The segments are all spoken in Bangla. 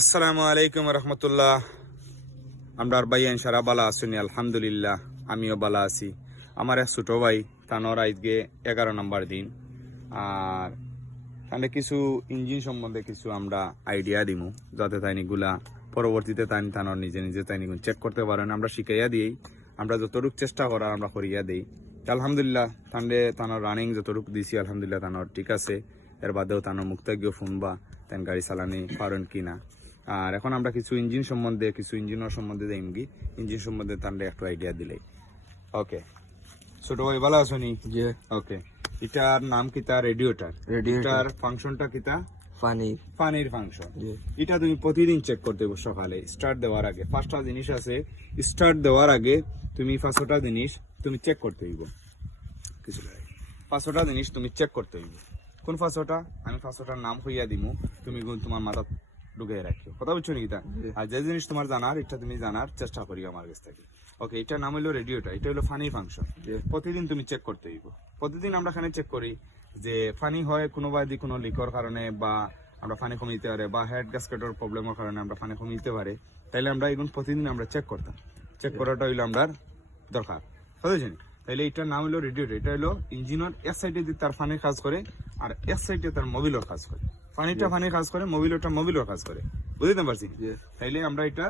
আসসালামু আলাইকুম রহমতুল্লাহ। আমরা ভাইয়ান সারা বালা আসুনি আলহামদুলিল্লাহ, আমিও বালা আছি। আমার এক ছোট ভাই তানোর আজকে 11 নম্বর দিন। আর তাহলে কিছু ইঞ্জিন সম্বন্ধে কিছু আমরা আইডিয়া দিমু, যাতে তাইনিগুলা পরবর্তীতে তানোর নিজে নিজে তাইনিগুলো চেক করতে পারেন। আমরা শিখাইয়া দিই, আমরা যতটুকু চেষ্টা করার আমরা করিয়া দিই। আলহামদুলিল্লাহ তানোর রানিং যতটুকু দিছি আলহামদুলিল্লাহ তানোর ঠিক আছে। এর বাদেও তানোর মুক্তাজ্ঞ ফোন বা তান গাড়ি চালানি পারেন কিনা। আর এখন আমরা কিছু ইঞ্জিন ইঞ্জিনের সম্বন্ধে দেখি। ইঞ্জিন সম্বন্ধে তাহলে একটু আইডিয়া দিলে। ওকে ছোট ভাই ভালো আছো নি? ওকে, এটার নাম কিতা? রেডিওটার। রেডিওটার ফাংশনটা কিতা? পানির ফাংশন। এটা তুমি প্রতিদিন চেক করতে হবে সকালে স্টার্ট দেওয়ার আগে। পাঁচটা জিনিস আছে স্টার্ট দেওয়ার আগে তুমি পাঁচটা জিনিস তুমি চেক করতে হইব। কিছু পাঁচটা জিনিস তুমি চেক করতে হইব। কোন পাঁচটা? আমি পাঁচটার নাম হইয়া দিমু, তুমি তোমার মাথা ঢুকে রাখিও। কথা বুঝছো নাকি? আর যে জিনিস তোমার জানার এটা তুমি জানার চেষ্টা করি আমার কাছ থেকে। ওকে, এটার নাম হলো রেডিওটা। এটা হলো ফানি ফাংশন। প্রতিদিন তুমি চেক করতে হইব। প্রতিদিন আমরা এখানে চেক করি যে ফানি হয় কোনো বাদি কোনো লিকর কারণে, বা আমরা ফানি কমিতে পারে, বা হেড গ্যাসকেটের প্রবলেমের কারণে আমরা ফানি কমিতে পারে। তাইলে আমরা এগুলো প্রতিদিন আমরা চেক করতাম। চেক করাটা হইলো আমরা দরকার। বুঝেছেন? তাইলে এটার নাম হলো রেডিওটা। এটা হলো ইঞ্জিনের এক সাইডে তার ফানি কাজ করে, আর এক সাইডে তার মোবিলের কাজ করে। ফানিটা ফানি কাজ করে, মোবিলটা মোবিলের কাজ করে। বুঝতে পারছি? তাইলে আমরা এটা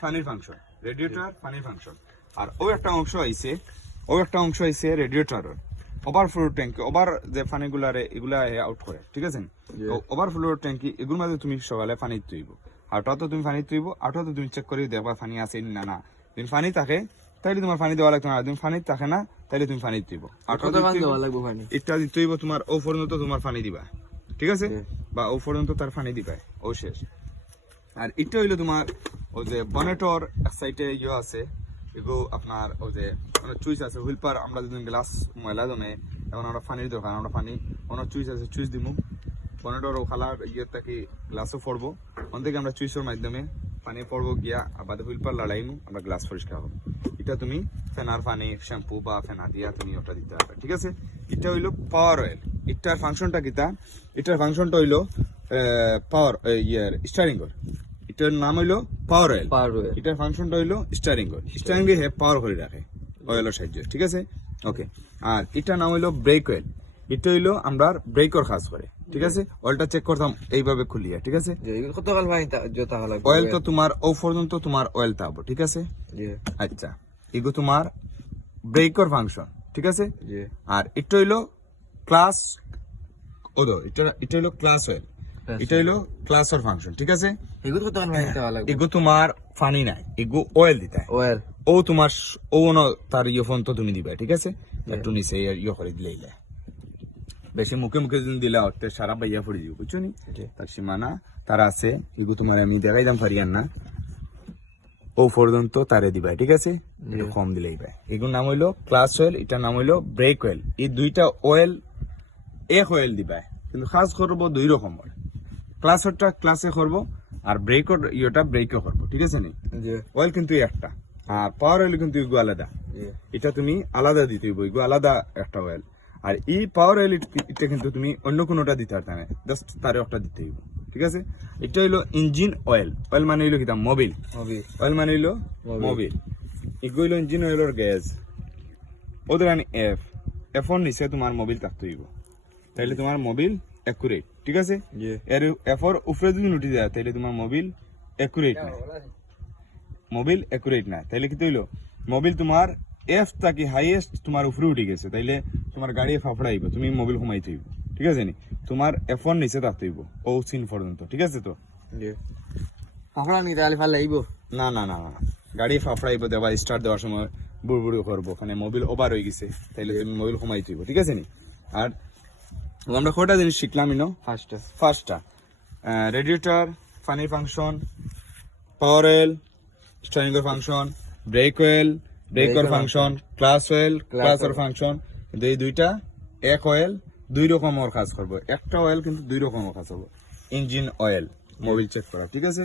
ফানির ফাংশন, রেডিওটার ফানির ফাংশন। আর ও একটা অংশ আইছে রেডিওটারের ওভারফ্লো ট্যাঙ্কি। ওভার যে ফানিগুলারে এগুলা আউট করে, ঠিক আছে? ওভারফ্লো ট্যাঙ্কি এগুলোর মধ্যে তুমি সকালে ফানি তুইব। আউটা তো তুমি ফানি তুইব, আউটা তো তুমি চেক করে দেখবা ফানি আছে না। তুমি ফানি থাকে তাইলে তোমার ফানি দেওয়া লাগতো না। তুমি ফানি থাকে না তাইলে তুমি ফানি তুইব। এটা দিতে হইব তোমার ও পর্যন্ত তোমার ফানি দিবা, ঠিক আছে? বা ও পর্যন্ত তার ফানি দিবা, ও শেষ। আর এটা হইলো তোমার ওই যে বনেটর এক সাইডে আছে, এগো আপনার ওই যে চুইস আছে হুইলপার। আমরা যদি গ্লাস ময়লা জমে, এখন আমরা ফানির দরকার, আমরা ফানি ওনার চুইস আছে, চুইস দিমু বনেটর ও খালার থাকি গ্লাসও পড়বো। ওখান থেকে আমরা চুইসের মাধ্যমে পানি পড়বো গিয়া, আবার হুইলপার লড়াইমু, আমরা গ্লাস পরিষ্কার হবো। এটা তুমি ফেনার পানি শ্যাম্পু বা ফেনা দিয়া তুমি ওটা দিতে পারবে, ঠিক আছে? এটা হইলো পাওয়ার অয়েল। এটার ফাংশনটা কিতা? এটার ফাংশনটা হইলো পাওয়ার স্টারিং কর। এটার নাম হইলো পাওয়ার অয়েল। এটার ফাংশনটা হইলো স্টারিং কর। স্টারিং হে পাওয়ার করে রাখে অয়েলের সাহায্যে, ঠিক আছে? ওকে। আর এটার নাম হইলো ব্রেক অয়েল। এটা হইলো আমরা ব্রেকর কাজ করে, ঠিক আছে? অয়েলটা চেক করতাম এইভাবে খুলিয়া, ঠিক আছে? অয়েল তো তোমার ও পর্যন্ত তোমার অয়েল থাকবো, ঠিক আছে? আচ্ছা, এগুলো তোমার ব্রেকর ফাংশন, ঠিক আছে? আর এটা হইলো ক্লাস এটা হইলো ক্লাস অয়েল। এটা হইলো ক্লাসর ফাংশন, ঠিক আছে? এগো তোমার ফানি নাই, এগো অয়েল দিতে ও তোমার ও তার ফোন তো তুমি দিবা, ঠিক আছে? একটু নিচে করে দিলেই বেশি মুখে মুখে যদি দিলা অর্থে সারা বাইয়া পড়ে দিব, বুঝছো নি? তার সীমানা তারা আছে, এগু তোমার আমি দেখাই দাম পারিয়ান না, ও পর্যন্ত তারে দিবা, ঠিক আছে? কম দিলেই ভাই। এগুলোর নাম হইলো ক্লাস অয়েল, এটার নাম হইলো ব্রেক অয়েল। এই দুইটা অয়েল এক অয়েল দিবা, কিন্তু কাজ করবো দুই রকমের। ক্লাসরটা ক্লাসে করবো, আর ব্রেকর ব্রেকে করবো, ঠিক আছে? নি অয়েল কিন্তু একটা, আর পাওয়ার অয়েল কিন্তু এগুলো আলাদা। এটা তুমি আলাদা দিতে হইব, এগুলো আলাদা একটা অয়েল। আর এই পাওয়ার অয়েল এটা কিন্তু তুমি অন্য কোনোটা দিতে পারতে না, জাস্ট তারে একটা দিতে হইব, ঠিক আছে? এটা হইলো ইঞ্জিন অয়েল। অয়েল মানে হইলো কিতা? মোবিল। অয়েল মানে হইলো মোবিল। এগুলো হইলো ইঞ্জিন অয়েলের গ্যাস। ওদের আনি এফ নিচে তোমার মোবিল থাকতে হইব, তাইলে তোমার মোবিল অ্যাকুরেট, ঠিক আছে? এর এফর উপরে যদি উঠে যায় তাইলে তোমার মোবিল অ্যাকুরেট না। মোবিল অ্যাকুরেট না তাইলে কি হইলো? মোবিল তোমার এফ থাকি হাইয়েস্ট তোমার উপরে উঠে গেছে, তাইলে তোমার গাড়ি ফাফড়াইব, তুমি মোবিল কমাইতে হইব, ঠিক আছে? নি তোমার এফর নিচে থাকতে হইব ও সিন পর্যন্ত, ঠিক আছে? তো না না না না, গাড়ি ফাফড়াইব দেওয়া স্টার্ট দেওয়ার সময় বুড়বুড়ি করবো, ওখানে মোবিল ওভার হয়ে গেছে, তাইলে তুমি মোবিল কমাইতে হইব, ঠিক আছে? নি আর আমরা কয়টা জিনিস শিখলাম ইনো? ফার্স্টটা রেডিয়েটর, ফানি function, power oil, steering function, brake oil, ব্রেকর ফাংশন, ক্লাস অয়েল, ক্লাসের ফাংশন। কিন্তু এই দুইটা এক অয়েল দুই রকমের কাজ করবো। একটা অয়েল কিন্তু দুই রকমের কাজ হবে। ইঞ্জিন অয়েল মোবিল চেক করা, ঠিক আছে?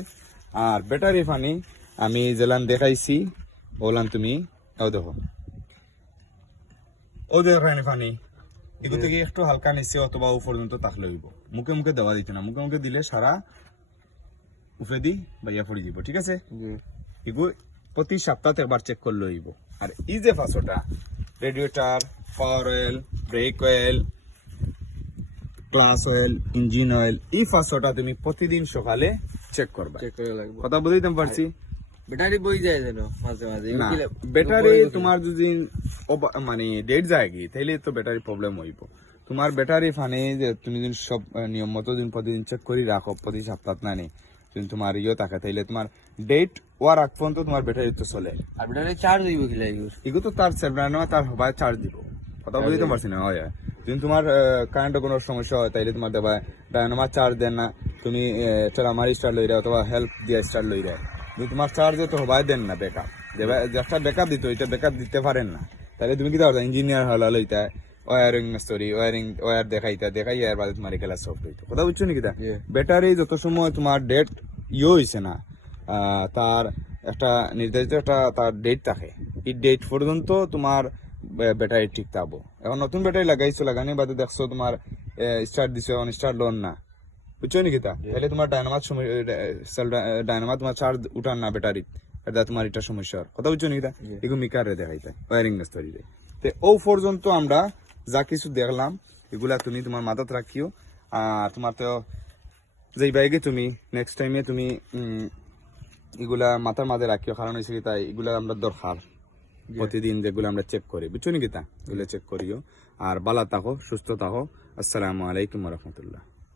আর ব্যাটারি ফানি আমি যেলান দেখাইছি ওলান তুমি দেখো, ও দেখানি ফানি এগুলো থেকে একটু হালকা নিচে অথবা ও পর্যন্ত তাকলে হইব। মুখে মুখে দেওয়া দিতে না, মুখে মুখে দিলে সারা উপরে দি বাইয়া পড়ে দিব, ঠিক আছে? জি এগুলো প্রতি সপ্তাহে একবার চেক করলে হইব। আর এই যে ফাঁসোটা radiator, power oil, brake oil, clutch oil, engine oil, এই ফাঁসোটা তুমি প্রতিদিন সকালে চেক করবা। চেক করে লাগবে। কথা বুঝতে পারছি? ব্যাটারি বই যায় যেন মাঝে মাঝে না, ব্যাটারি তোমার যদি মানে ডেট যায় কি তাহলে তো ব্যাটারি প্রবলেম হইব। তোমার ব্যাটারি ফানে যে তুমি যদি সব নিয়ম মতো দিন প্রতিদিন চেক করে রাখো প্রতি সপ্তাহ না নেই, যদি তোমার ইয়ে থাকে তাহলে তোমার ডেট ওয়ার আগ পর্যন্ত তোমার ব্যাটারি তো চলে। আর ব্যাটারি চার্জ হইব কি লাগবে? এগুলো তো তার সেভরানো তার হবায় চার্জ দিব। কথা বুঝতে পারছি না? হয় যদি তোমার কারেন্টের কোনো সমস্যা হয় তাহলে তোমার দেবা ডায়নামা চার্জ দেন না, তুমি আমার স্টার্ট লই অথবা হেল্প দিয়ে স্টার্ট লই দেয়। যদি তোমার চার্জে তো হবাই দেন না, ব্যাকআপ দেবা, যেটা ব্যাকআপ দিত এটা ব্যাকআপ দিতে পারেন না, তাহলে তুমি কি করবা? ইঞ্জিনিয়ার হলা লইতা ওয়ারিং স্টোরি ওয়ার দেখাই এর বাদে তোমার খেলা সফট হইতো। কথা বুঝছো নাকি? ব্যাটারি যত সময় তোমার ডেট হইছে না, তার একটা নির্ধারিত একটা তার ডেট থাকে, এই ডেট পর্যন্ত তোমার ব্যাটারি ঠিক থাকবো। এখন নতুন ব্যাটারি লাগাইছো, লাগানোর বাদে দেখছো তোমার স্টার্ট দিছো, এখন স্টার্ট লোন না, বুঝছো নাকি? তাহলে তোমার ডায়নামাত ডায়নামাত তোমার চার্জ উঠান না ব্যাটারি, এটা তোমার এটা সমস্যার। কথা বুঝছো নাকি? এগুলো মিকারে দেখাইতে ওয়ারিং স্টোরিতে। তো ও পর্যন্ত আমরা যা কিছু দেখলাম এগুলা তুমি তোমার মাথাত রাখিও। আর তোমার তো যেই বাইকে তুমি নেক্সট টাইমে তুমি এগুলা মাথার মাঝে রাখিও, কারণ হয়েছে কি তাই এগুলা আমরা দরকার প্রতিদিন যেগুলো আমরা চেক করি, বুঝছো নাকি? তা এগুলো চেক করিও। আর ভালো থাকো, সুস্থ থাকো। আসসালামু আলাইকুম রহমতুল্লাহ।